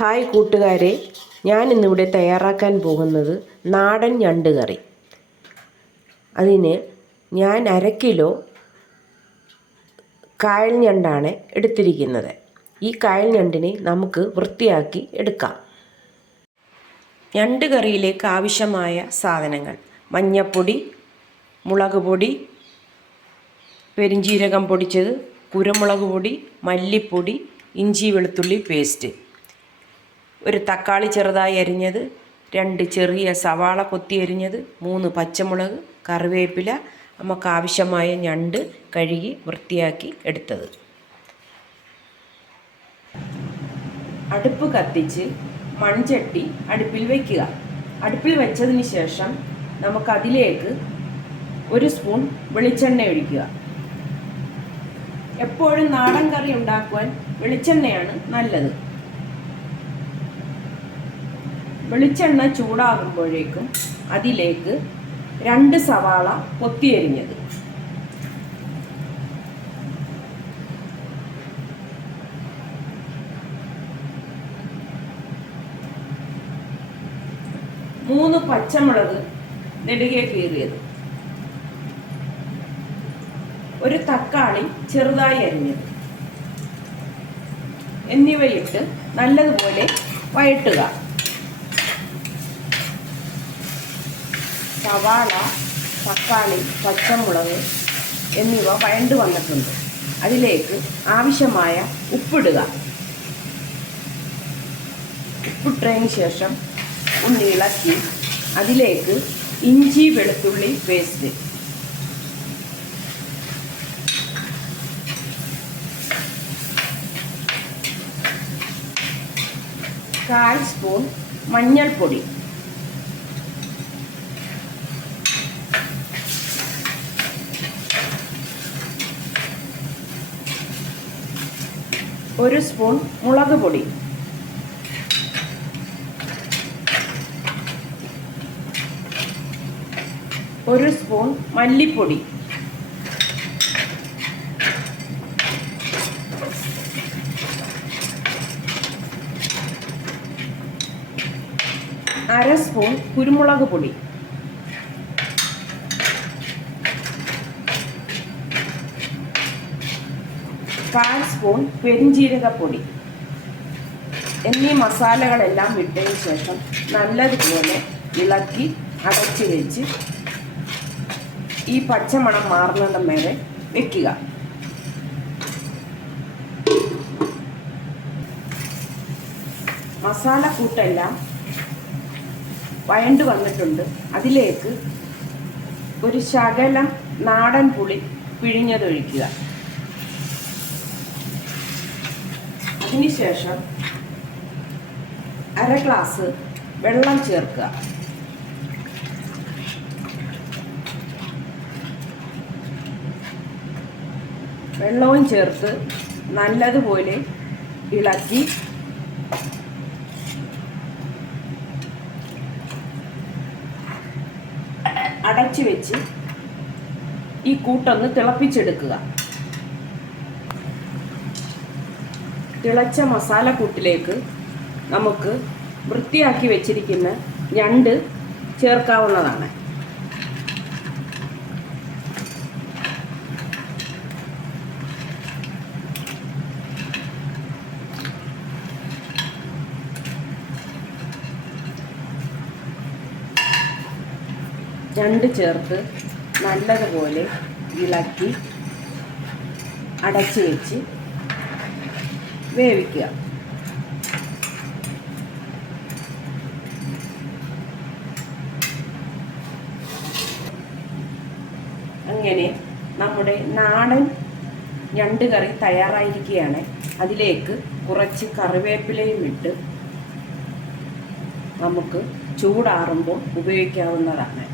Hi കൂട്ടുകാരെ ഞാൻ ഇന്നിവിടെ തയ്യാറാക്കാൻ പോകുന്നത് നാടൻ ഞണ്ട് കറി അതിന് ഞാൻ അര കിലോ കായൽ ഞണ്ടാണ് എടുത്തിരിക്കുന്നത്. ഈ കായൽ ഞണ്ടിനെ നമുക്ക് വൃത്തിയാക്കി എടുക്കാം. ഞണ്ട് കറിയിലേക്ക് ആവശ്യമായ സാധനങ്ങൾ. മഞ്ഞപ്പൊടി മുളക് പൊടി പെരിഞ്ചീരകം പൊടിച്ചത് കുരുമുളക് പൊടി മല്ലിപ്പൊടി ഇഞ്ചി വെളുത്തുള്ളി പേസ്റ്റ്. ഒരു തക്കാളി ചെറുതായി അരിഞ്ഞത് രണ്ട് ചെറിയ സവാള കൊത്തി അരിഞ്ഞത് മൂന്ന് പച്ചമുളക് കറിവേപ്പില നമുക്ക് ആവശ്യമായ ഞണ്ട് കഴുകി വൃത്തിയാക്കി എടുത്തത്. അടുപ്പ് കത്തിച്ച് മൺചട്ടി അടുപ്പിൽ വയ്ക്കുക അടുപ്പിൽ വെച്ചതിന് ശേഷം നമുക്കതിലേക്ക് ഒരു സ്പൂൺ വെളിച്ചെണ്ണ ഒഴിക്കുക. എപ്പോഴും നാടൻ കറി ഉണ്ടാക്കുവാൻ വെളിച്ചെണ്ണയാണ് നല്ലത്. വെളിച്ചെണ്ണ ചൂടാകുമ്പോഴേക്കും അതിലേക്ക് രണ്ട് സവാള കൊത്തിയരിഞ്ഞത്. മൂന്ന് പച്ചമുളക് നെടുകെ കീറിയത്. ഒരു തക്കാളി ചെറുതായി അരിഞ്ഞത്. എന്നിവയിട്ട് നല്ലതുപോലെ വഴട്ടുക സവാള തക്കാളി പച്ചമുളക് എന്നിവ വഴണ്ടു വന്നിട്ടുണ്ട്. അതിലേക്ക് ആവശ്യമായ ഉപ്പിടുക. ഉപ്പിട്ടതിന് ശേഷം ഒന്ന് ഇളക്കി അതിലേക്ക് ഇഞ്ചി വെളുത്തുള്ളി പേസ്റ്റ് കാൽ സ്പൂൺ മഞ്ഞൾപ്പൊടി. ഒരു സ്പൂൺ മുളക് പൊടി. ഒരു സ്പൂൺ മല്ലിപ്പൊടി. അര സ്പൂൺ കുരുമുളക് പൊടി. കാൽ സ്പൂൺ പെരിഞ്ജീരകപ്പൊടി എന്നീ മസാലകളെല്ലാം ഇട്ടതിന് ശേഷം നല്ലതുപോലെ ഇളക്കി അടച്ചു വെച്ച് ഈ പച്ചമണം മാറുന്നിടം വരെ വെക്കുക. മസാല കൂട്ടെല്ലാം വയണ്ട് വന്നിട്ടുണ്ട്. അതിലേക്ക് ഒരു ശകലം നാടൻ പുളി പിഴിഞ്ഞതൊഴിക്കുക. അതിനുശേഷം അര ഗ്ലാസ് വെള്ളം ചേർക്കുക. വെള്ളവും ചേർത്ത് നല്ലതുപോലെ ഇളക്കി. അടച്ചു വെച്ച് ഈ കൂട്ടൊന്ന് തിളപ്പിച്ചെടുക്കുക. തിളച്ച മസാലക്കൂട്ടിലേക്ക് നമുക്ക് വൃത്തിയാക്കി വെച്ചിരിക്കുന്ന ഞണ്ട് ചേർക്കാവുന്നതാണ്. ഞണ്ട് ചേർത്ത് നല്ലതുപോലെ ഇളക്കി അടച്ചു വെച്ച് വേവിക്കുക. അങ്ങനെ നമ്മുടെ നാടൻ ഞണ്ട് കറി തയ്യാറായിരിക്കുകയാണ്. അതിലേക്ക് കുറച്ച് കറിവേപ്പിലയും ഇട്ട് നമുക്ക് ചൂടാറുമ്പോൾ ഉപയോഗിക്കാവുന്നതാണ്.